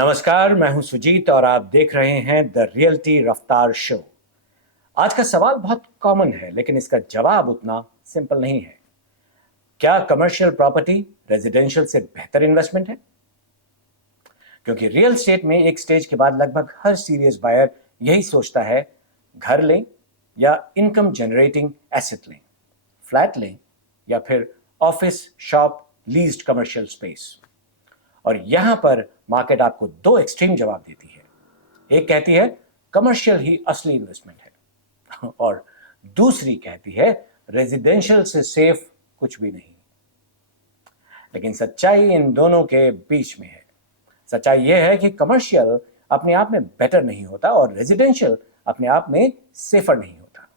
नमस्कार, मैं हूं सुजीत और आप देख रहे हैं द रियल्टी रफ्तार शो। आज का सवाल बहुत कॉमन है, लेकिन इसका जवाब उतना सिंपल नहीं है। क्या कमर्शियल प्रॉपर्टी रेजिडेंशियल से बेहतर इन्वेस्टमेंट है? क्योंकि रियल स्टेट में एक स्टेज के बाद लगभग हर सीरियस बायर यही सोचता है, घर लें या इनकम जनरेटिंग एसेट लें, फ्लैट लें या फिर office, shop, leased commercial space. और यहां पर मार्केट आपको दो एक्सट्रीम जवाब देती है। एक कहती है कमर्शियल ही असली इन्वेस्टमेंट है और दूसरी कहती है रेजिडेंशियल से सेफ कुछ भी नहीं। लेकिन सच्चाई इन दोनों के बीच में है। सच्चाई यह है कि कमर्शियल अपने आप में बेटर नहीं होता और रेजिडेंशियल अपने आप में सेफर नहीं होता।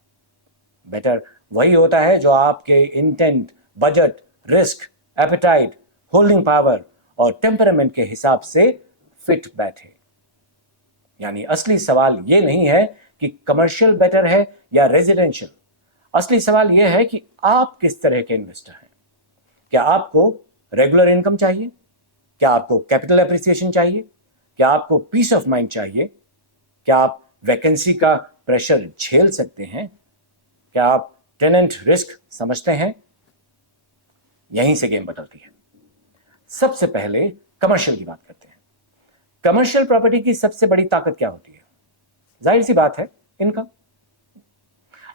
बेटर वही होता है जो आपके intent, budget, risk, appetite, holding power और टेम्परामेंट के हिसाब से फिट बैठे। यानी असली सवाल यह नहीं है कि कमर्शियल बेटर है या रेजिडेंशियल। असली सवाल यह है कि आप किस तरह के इन्वेस्टर हैं। क्या आपको रेगुलर इनकम चाहिए? क्या आपको कैपिटल एप्रिसिएशन चाहिए? क्या आपको पीस ऑफ माइंड चाहिए? क्या आप वैकेंसी का प्रेशर झेल सकते हैं? क्या आप टेनेंट रिस्क समझते हैं? यहीं से गेम बदलती है। सबसे पहले कमर्शियल की बात करते हैं। कमर्शियल प्रॉपर्टी की सबसे बड़ी ताकत क्या होती है? जाहिर सी बात है, इनकम।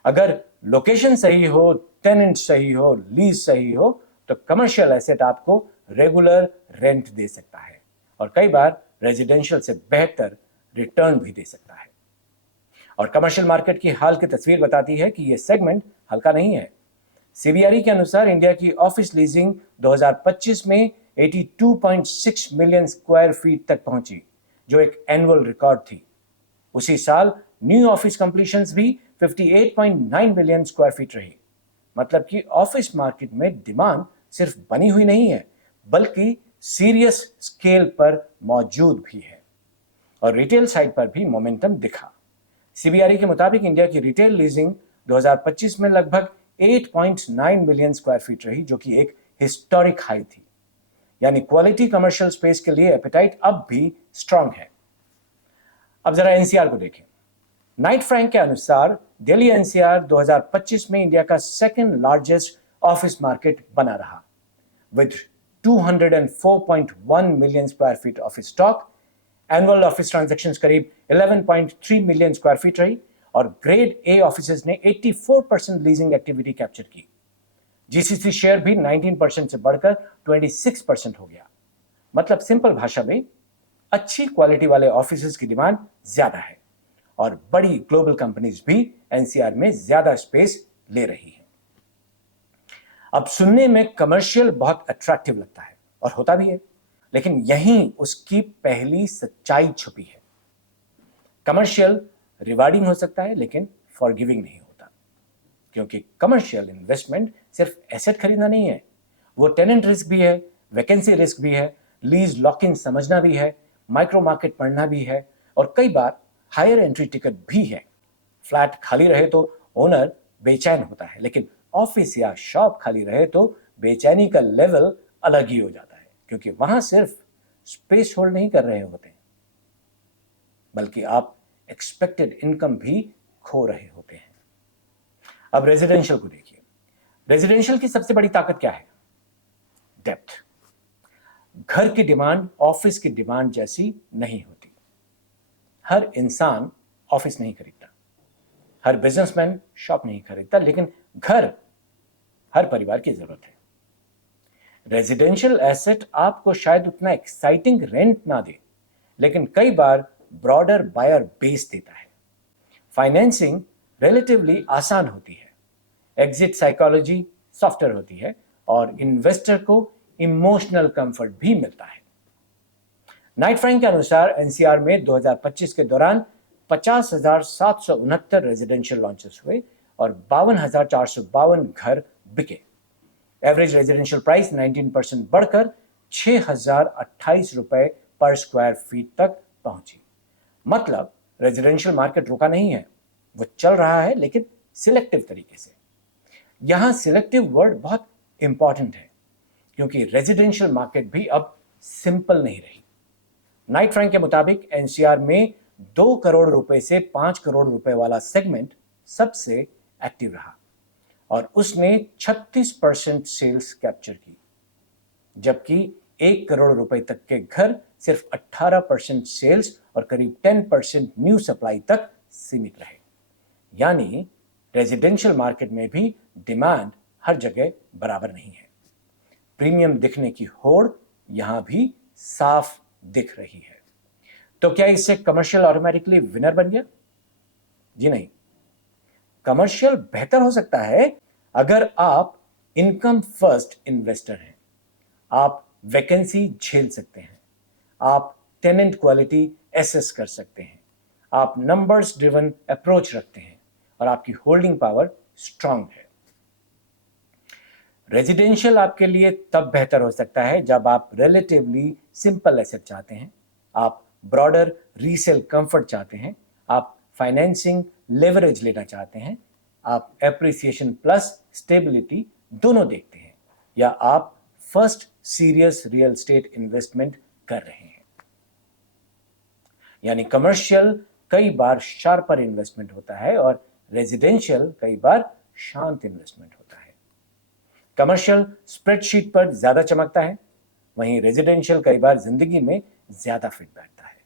अगर लोकेशन सही हो, टेनेंट सही हो, लीज सही हो, तो कमर्शियल एसेट आपको रेगुलर रेंट दे सकता है और कई बार रेजिडेंशियल से बेहतर रिटर्न भी दे सकता है। और कमर्शियल मार्केट की हाल की तस्वीर बताती है कि यह सेगमेंट हल्का नहीं है। सीबीआरई के अनुसार इंडिया की ऑफिस लीजिंग 2025 में 82.6 मिलियन स्क्वायर फीट तक पहुंची, जो एक एनुअल रिकॉर्ड थी। उसी साल न्यू ऑफिस कंप्लीशंस भी 58.9 मिलियन स्क्वायर फीट रही। मतलब कि ऑफिस मार्केट में डिमांड सिर्फ बनी हुई नहीं है, बल्कि सीरियस स्केल पर मौजूद भी है। और रिटेल साइड पर भी मोमेंटम दिखा। सीबीआरई के मुताबिक इंडिया की रिटेल लीजिंग 2025 में लगभग 8.9 मिलियन स्क्वायर फीट रही, जो कि एक हिस्टोरिक हाई थी। यानी क्वालिटी कमर्शियल स्पेस के लिए एपेटाइट अब भी स्ट्रांग है। अब जरा एनसीआर को देखें। नाइट फ्रैंक के अनुसार दिल्ली एनसीआर 2025 में इंडिया का सेकंड लार्जेस्ट ऑफिस मार्केट बना रहा, with 204.1 million square feet office stock. Annual office transactions करीब 11.3 मिलियन स्क्वायर फीट रही और ग्रेड ए ऑफिसेज ने 84% लीजिंग एक्टिविटी कैप्चर की। जीसीसी शेयर भी 19% से बढ़कर 26% हो गया। मतलब सिंपल भाषा में, अच्छी क्वालिटी वाले ऑफिसेज की डिमांड ज्यादा है और बड़ी ग्लोबल कंपनीज भी एनसीआर में ज्यादा स्पेस ले रही हैं। अब सुनने में कमर्शियल बहुत अट्रैक्टिव लगता है और होता भी है, लेकिन यहीं उसकी पहली सच्चाई छुपी है। कमर्शियल रिवार्डिंग हो सकता है, लेकिन फॉरगिविंग नहीं होता। क्योंकि कमर्शियल इन्वेस्टमेंट सिर्फ एसेट खरीदना नहीं है, वो टेनेंट रिस्क भी है, वैकेंसी रिस्क भी है, लीज लॉक इन समझना भी है, माइक्रो मार्केट पढ़ना भी है और कई बार हायर एंट्री टिकट भी है। फ्लैट खाली रहे तो ओनर बेचैन होता है, लेकिन ऑफिस या शॉप खाली रहे तो बेचैनी का लेवल अलग ही हो जाता है, क्योंकि वहां सिर्फ स्पेस होल्ड नहीं कर रहे होते, बल्कि आप एक्सपेक्टेड इनकम भी खो रहे होते हैं। अब रेजिडेंशियल को देखिए। रेजिडेंशियल की सबसे बड़ी ताकत क्या है? डेप्थ। घर की डिमांड ऑफिस की डिमांड जैसी नहीं होती। हर इंसान ऑफिस नहीं खरीदता, हर बिजनेसमैन शॉप नहीं खरीदता, लेकिन घर हर परिवार की जरूरत है। रेजिडेंशियल एसेट आपको शायद उतना एक्साइटिंग रेंट ना दे, लेकिन कई बार ब्रॉडर बायर बेस देता है। फाइनेंसिंग रिलेटिवली आसान होती है, एग्जिट साइकोलॉजी सॉफ्टवेयर होती है और इन्वेस्टर को इमोशनल कंफर्ट भी मिलता है। नाइट फ्रैंक के अनुसार एनसीआर में 2025 के दौरान 50,769 रेजिडेंशियल लॉन्चेस हुए और 52,452 घर बिके। एवरेज रेजिडेंशियल प्राइस 19% बढ़कर 6,028 रुपए पर स्क्वायर फीट तक पहुंची। मतलब रेजिडेंशियल मार्केट रुका नहीं है, वो चल रहा है, लेकिन सिलेक्टिव तरीके से। यहां सिलेक्टिव वर्ड बहुत इंपॉर्टेंट है, क्योंकि रेजिडेंशियल मार्केट भी अब सिंपल नहीं रही। नाइट फ्रैंक के मुताबिक एनसीआर में 2 करोड़ रुपए से 5 करोड़ रुपए वाला सेगमेंट सबसे एक्टिव रहा और उसने 36% सेल्स कैप्चर की, जबकि 1 करोड़ रुपए तक के घर सिर्फ 18% सेल्स और करीब 10% न्यू सप्लाई तक सीमित रहे। यानी रेजिडेंशियल मार्केट में भी डिमांड हर जगह बराबर नहीं है। प्रीमियम दिखने की होड़ यहां भी साफ दिख रही है। तो क्या इससे कमर्शियल ऑटोमेटिकली विनर बन गया? जी नहीं। कमर्शियल बेहतर हो सकता है अगर आप इनकम फर्स्ट इन्वेस्टर हैं, आप वैकेंसी झेल सकते हैं, आप टेनेंट क्वालिटी एसेस कर सकते हैं, आप नंबर्स ड्रिवन अप्रोच रखते हैं और आपकी होल्डिंग पावर स्ट्रांग है। रेजिडेंशियल आपके लिए तब बेहतर हो सकता है जब आप रिलेटिवली सिंपल एसेट चाहते हैं, आप ब्रॉडर रीसेल कंफर्ट चाहते हैं, आप फाइनेंसिंग लेवरेज लेना चाहते हैं, आप एप्रिसिएशन प्लस स्टेबिलिटी दोनों देखते हैं, या आप first serious real estate investment कर रहे हैं। यानी कमर्शियल कई बार शार्पर इन्वेस्टमेंट होता है और रेजिडेंशियल कई बार शांत इन्वेस्टमेंट होता है। कमर्शियल स्प्रेडशीट पर ज्यादा चमकता है, वहीं रेजिडेंशियल कई बार जिंदगी में ज्यादा फिट बैठता है।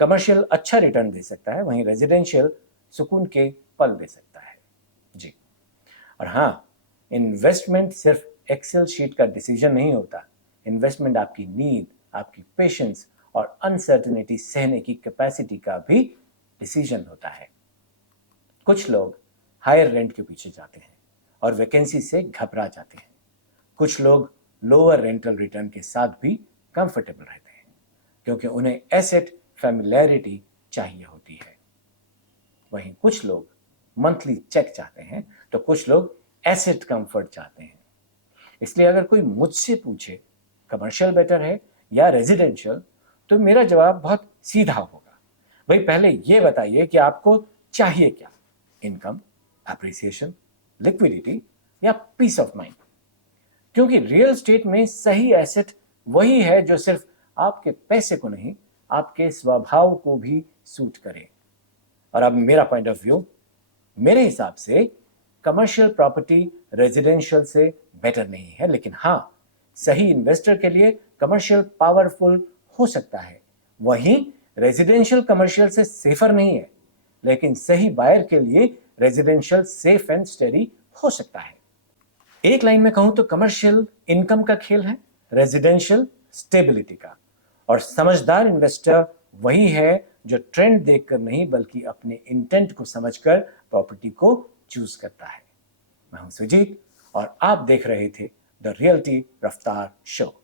कमर्शियल अच्छा रिटर्न दे सकता है, वहीं रेजिडेंशियल सुकून के पल दे सकता है। जी। और हाँ, इन्वेस्टमेंट सिर्फ एक्सेल शीट का डिसीजन नहीं होता। इन्वेस्टमेंट आपकी नीड, आपकी पेशेंस और अनसर्टेनिटी सहने की कैपेसिटी का भी डिसीजन होता है। कुछ लोग हायर रेंट के पीछे जाते हैं और वैकेंसी से घबरा जाते हैं। कुछ लोग लोअर रेंटल रिटर्न के साथ भी कंफर्टेबल रहते हैं क्योंकि उन्हें एसेट फैमिलियरिटी चाहिए होती है। वहीं कुछ लोग मंथली चेक चाहते हैं तो कुछ लोग एसेट कंफर्ट चाहते हैं। इसलिए अगर कोई मुझसे पूछे कमर्शियल बेटर है या रेजिडेंशियल, तो मेरा जवाब बहुत सीधा होगा। भाई पहले ये बताइए कि आपको चाहिए क्या? इनकम, एप्रिसिएशन, लिक्विडिटी या पीस ऑफ माइंड? क्योंकि रियल एस्टेट में सही एसेट वही है जो सिर्फ आपके पैसे को नहीं, आपके स्वभाव को भी सूट करे। और अब मेरा पॉइंट ऑफ व्यू, मेरे हिसाब से कमर्शियल प्रॉपर्टी रेजिडेंशियल से बेटर नहीं है, लेकिन हाँ, सही इन्वेस्टर के लिए कमर्शियल पावरफुल हो सकता है। वहीं रेजिडेंशियल कमर्शियल से सेफर नहीं है, लेकिन सही बायर के लिए रेजिडेंशियल सेफ एंड स्टेडी हो सकता है। एक लाइन में कहूं तो कमर्शियल इनकम का खेल है, रेजिडेंशियल स्टेबिलिटी का। और समझदार इन्वेस्टर वही है जो ट्रेंड देखकर नहीं बल्कि अपने इंटेंट को समझकर प्रॉपर्टी को चूज करता है। मैं हूं सुजीत और आप देख रहे थे द रियल्टी रफ्तार शो।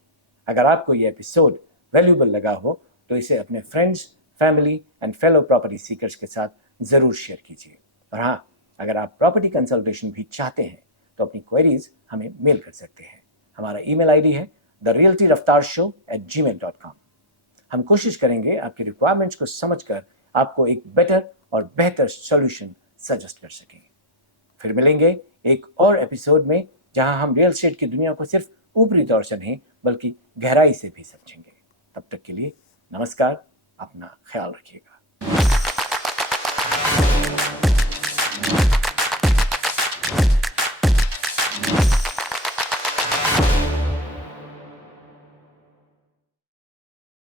अगर आपको यह एपिसोड वैल्यूएबल लगा हो तो इसे अपने friends, family and fellow property seekers के साथ जरूर शेयर कीजिए। और हाँ, अगर आप प्रॉपर्टी कंसल्टेशन भी चाहते हैं तो अपनी क्वेरीज हमें मेल कर सकते हैं। हमारा ईमेल आईडी है therealtyraftarshow@gmail.com। हम कोशिश करेंगे आपकी रिक्वायरमेंट्स को समझकर आपको एक बेटर और बेहतर सॉल्यूशन सजेस्ट कर सकें। फिर मिलेंगे एक और एपिसोड में जहां हम रियल एस्टेट की दुनिया को सिर्फ ऊपरी तौर से नहीं बल्कि गहराई से भी समझेंगे। तब तक के लिए नमस्कार, अपना ख्याल रखिएगा।